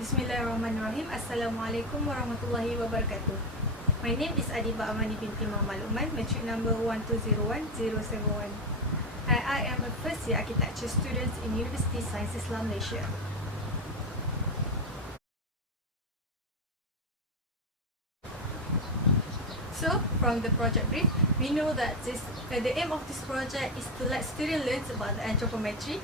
Bismillahirrahmanirrahim. Assalamualaikum warahmatullahi wabarakatuh. My name is Adibah Amani binti Lukman, metric number 1201071. I am a first year architecture student in University Science Islam Malaysia. So, from the project brief, we know that the aim of this project is to let students learn about the anthropometry,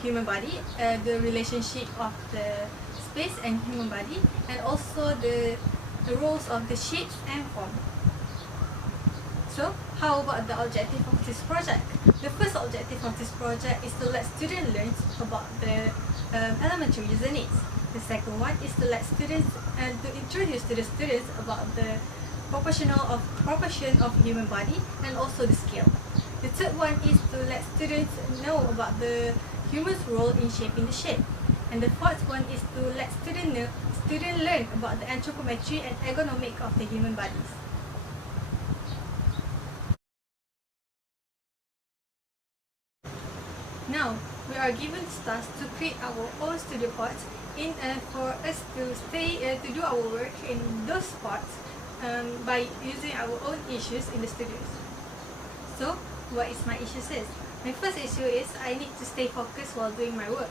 human body, the relationship of the space and human body, and also the roles of the shapes and form. So, how about the objective of this project? The first objective of this project is to let students learn about the elementary user needs. The second one is to let students to introduce to the students about the proportion of human body and also the scale. The third one is to let students know about the human's role in shaping the shape. And the fourth one is to let students learn about the anthropometry and ergonomic of the human bodies. Now, we are given tasks to create our own studio pods for us to do our work in those pods by using our own issues in the studios. So, what is my issue is? My first issue is I need to stay focused while doing my work.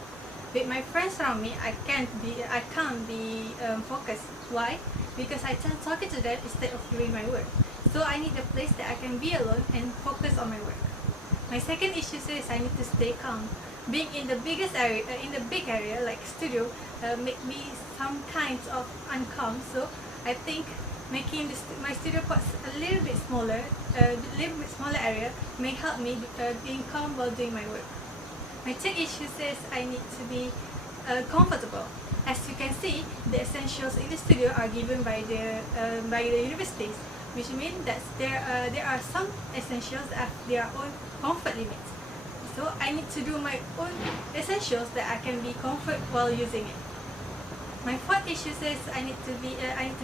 With my friends around me, I can't be focused. Why? Because I tend talking to them instead of doing my work. So I need a place that I can be alone and focus on my work. My second issue is I need to stay calm. Being in the biggest area, in the big area like studio, make me some kinds of uncalm. So I think making my studio pods a little bit smaller area may help me being calm while doing my work. My third issue says I need to be comfortable. As you can see, the essentials in the studio are given by the universities, which means that there are some essentials that have their own comfort limits. So I need to do my own essentials that I can be comfort while using it. My fourth issue says I need to be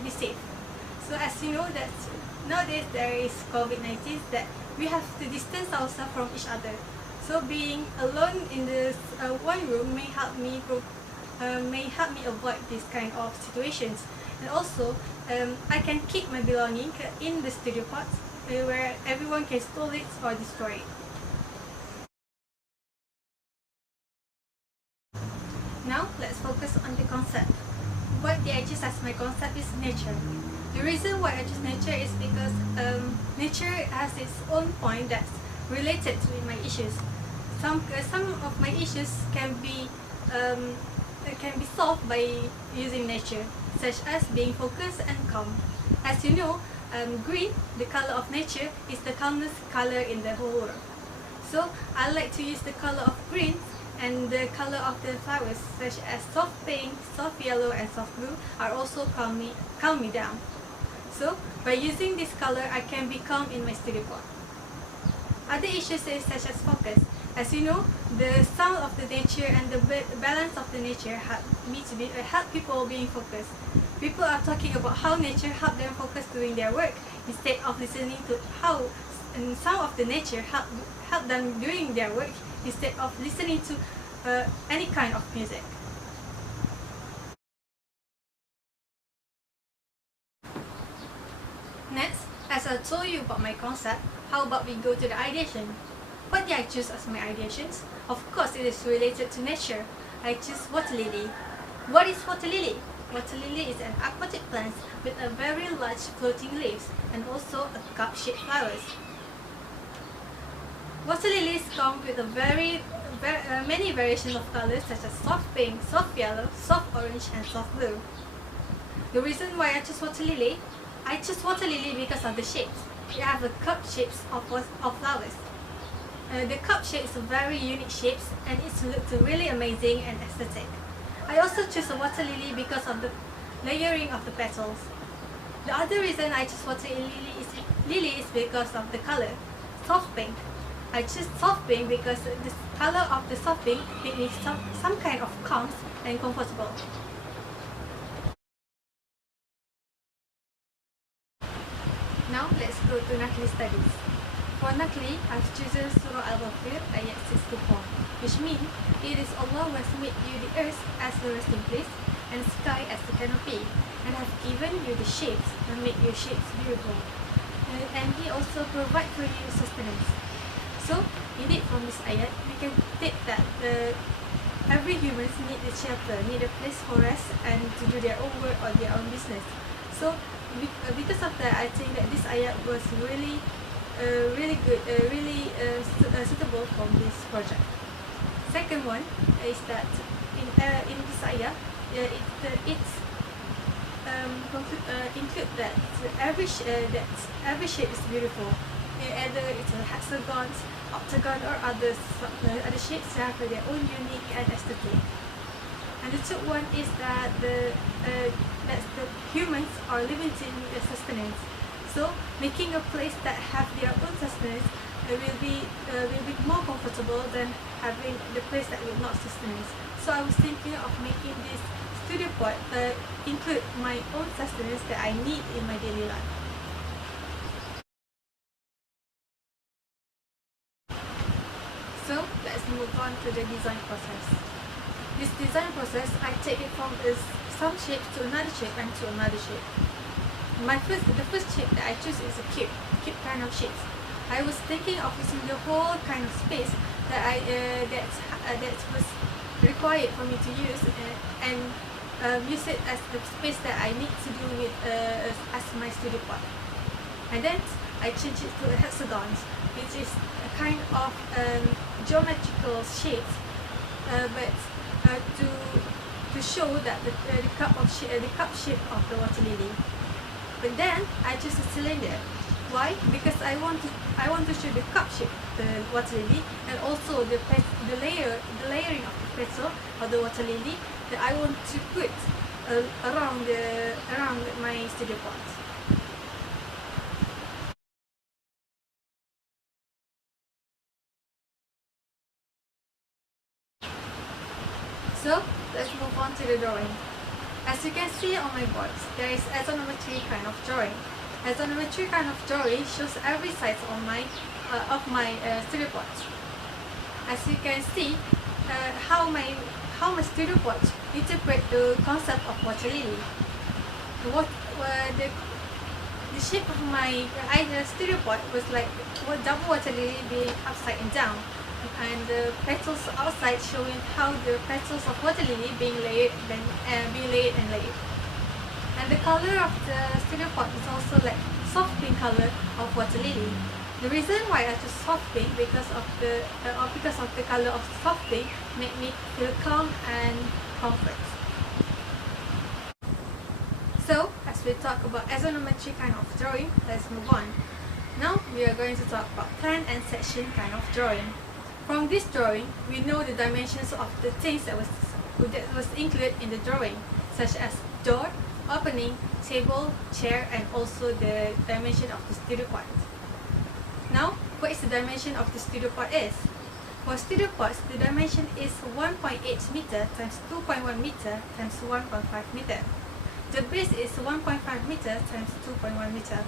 safe. So as you know that nowadays there is COVID-19, that we have to distance ourselves from each other. So being alone in this one room may help me avoid these kind of situations. And also, I can keep my belonging in the studio pods where everyone can steal it or destroy it. Now, let's focus on the concept. What did I choose as my concept is nature. The reason why I choose nature is because nature has its own point that's related with my issues. Some of my issues can be solved by using nature, such as being focused and calm. As you know, green, the color of nature, is the calmest color in the whole world. So I like to use the color of green and the color of the flowers, such as soft pink, soft yellow, and soft blue, are also calm me down. So by using this color, I can be calm in my studio pod. Other issues is such as focus. As you know, the sound of the nature and the balance of the nature help people being focused. People are talking about how nature help them focus doing their work instead of listening to how sound of the nature help them doing their work instead of listening to any kind of music. Next, as I told you about my concept, how about we go to the ideation? What did I choose as my ideations? Of course, it is related to nature. I choose water lily. What is water lily? Water lily is an aquatic plant with a very large floating leaves and also a cup-shaped flowers. Water lilies come with many variations of colors such as soft pink, soft yellow, soft orange, and soft blue. The reason why I choose water lily because of the shapes. They have a cup shapes of flowers. The cup shape is a very unique shapes and it looks really amazing and aesthetic. I also choose a water lily because of the layering of the petals. The other reason I choose water lily is because of the color, soft pink. I choose soft pink because the color of the soft pink makes me some kind of calm and comfortable. Now let's go to Nakli studies. For Nakli, I've chosen Surah Al-Ghafir ayat 6 to 4, which means it is Allah who has made you the earth as a resting place, and sky as the canopy, and have given you the shapes and make your shapes beautiful. And He also provide for you sustenance. So, indeed from this ayat, we can take that every human need a shelter, need a place for rest and to do their own work or their own business. So, because of that, I think that this ayat was really good, suitable for this project. Second one is that in this ayat, include that every shape is beautiful. Either it's a hexagon, octagon, or other shapes have their own unique and aesthetic. And the third one is that the humans are limiting their sustenance. So making a place that have their own sustenance will be more comfortable than having the place that will not sustenance. So I was thinking of making this studio pot include my own sustenance that I need in my daily life. So let's move on to the design process. This design process, I take it from some shape to another shape and to another shape. The first shape that I choose is a cube kind of shape. I was thinking of using the whole kind of space that that was required for me to use and use it as the space that I need to do with as my studio pot. And then I change it to a hexagon, which is a kind of geometrical shape, but to show that the cup shape of the water lily. But then I choose a cylinder. Why? Because I want to show the cup shape, the water lily, and also the layering of the petal of the water lily that I want to put around my studio pot. So let's move on to the drawing. As you can see on my board, there is isonometry kind of drawing. Isonometry kind of drawing shows every side on my studio pot. As you can see, how my studio pot interpret the concept of water lily. The shape of my studio pot was like double water lily being upside and down, and the petals outside showing how the petals of water lily being layered and layered. And the color of the studio pot is also like soft pink color of water lily. The reason why I chose soft pink because of the color of soft pink make me feel calm and comfort. So as we talk about isonometry kind of drawing, let's move on. Now we are going to talk about plan and section kind of drawing. From this drawing, we know the dimensions of the things that was included in the drawing, such as door, opening, table, chair, and also the dimension of the studio pot. Now, what is the dimension of the studio pot is? For studio pots, the dimension is 1.8 meter times 2.1 meter times 1.5 meter. The base is 1.5 meter times 2.1 meter.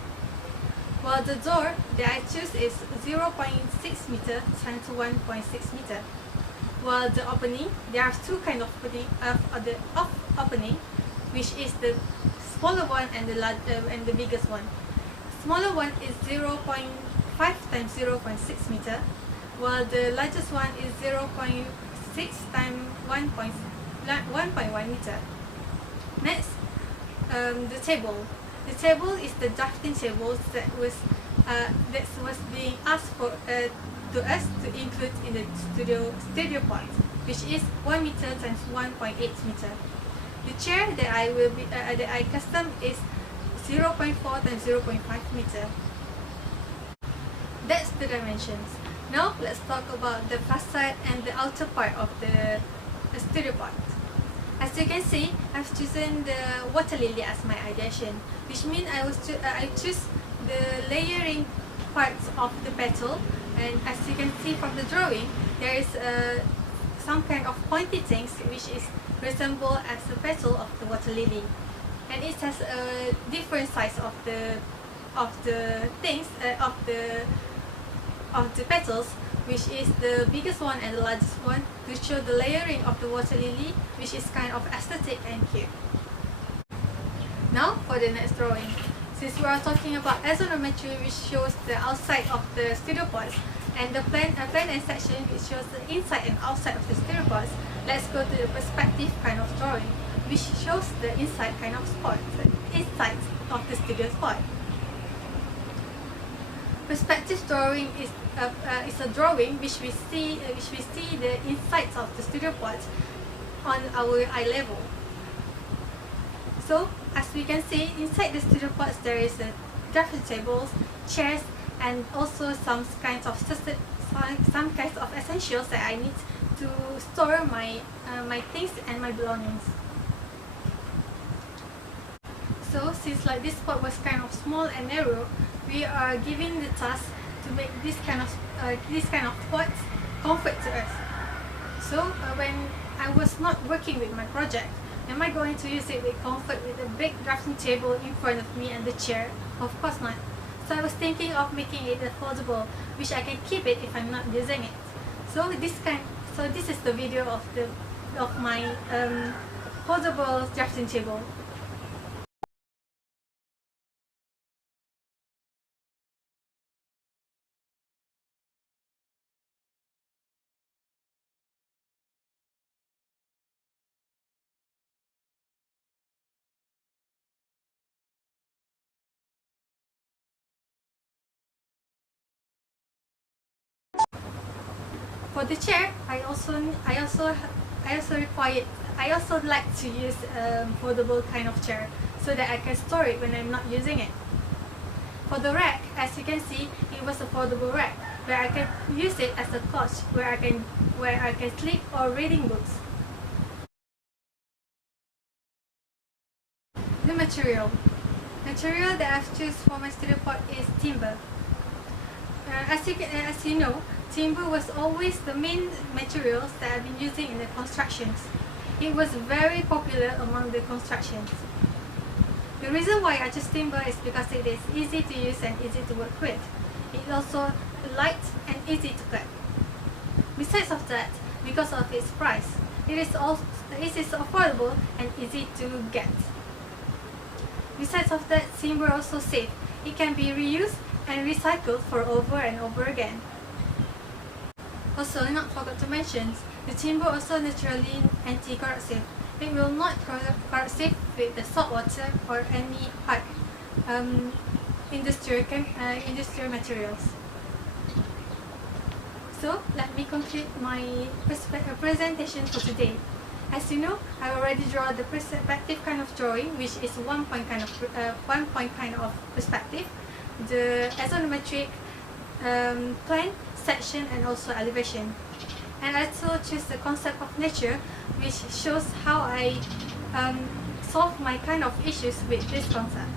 While the door that I choose is 0.6 meter times 1.6 meter. While the opening, there are two kinds of opening, which is the smaller one and the biggest one. Smaller one is 0.5 times 0.6 meter, while the largest one is 0.6 times 1.1 meter. Next, the table. The table is the drafting table that was being asked for to us to include in the studio pot, which is 1 meter times 1.8 meter. The chair that I custom is 0.4 times 0.5 meter. That's the dimensions. Now let's talk about the facade and the outer part of the studio pot. As you can see, I've chosen the water lily as my addition, which means I choose the layering parts of the petal, and as you can see from the drawing, there is some kind of pointy things which is resemble as the petal of the water lily, and it has a different size of the things of the petals, which is the biggest one and the largest one, to show the layering of the water lily, which is kind of aesthetic and cute. Now for the next drawing. Since we are talking about axonometry, which shows the outside of the pseudopods, and the plan and section, which shows the inside and outside of the pseudopods, let's go to the perspective kind of drawing, which shows the inside kind of spot, the inside of the pseudopod. Perspective drawing is a drawing which we see the insides of the pseudopods on our eye level. So, as we can see, inside the pseudopods there is a drafting tables, chairs, and also some kinds of essentials that I need to store my things and my belongings. So, since like this spot was kind of small and narrow, we are given the task to make this kind of spots comfort to us. So, when I was not working with my project, am I going to use it with comfort with a big drafting table in front of me and the chair? Of course not. So I was thinking of making it foldable, which I can keep it if I'm not using it. So this is the video of my foldable drafting table. For the chair, I also like to use foldable kind of chair so that I can store it when I'm not using it. For the rack, as you can see, it was a foldable rack where I can use it as a couch where I can sleep or reading books. The material that I've chosen for my studio pot is timber. As you know, timber was always the main materials that I've been using in the constructions. It was very popular among the constructions. The reason why I chose timber is because it is easy to use and easy to work with. It is also light and easy to cut. Besides of that, because of its price, it is affordable and easy to get. Besides of that, timber also safe. It can be reused and recycled for over and over again. Also, not forgot to mention, the timber also naturally anti-corrosive. It will not corrosive with the salt water or any hard industrial materials. So, let me conclude my presentation for today. As you know, I already draw the perspective kind of drawing, which is one point kind of perspective, the axonometric plan, section, and also elevation. And I also choose the concept of nature, which shows how I solve my kind of issues with this concept.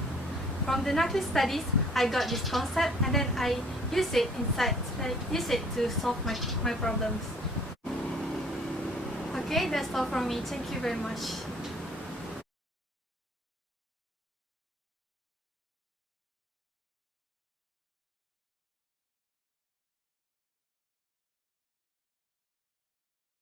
From the Nakli studies, I got this concept and then I use it to solve my problems. Okay, that's all from me. Thank you very much.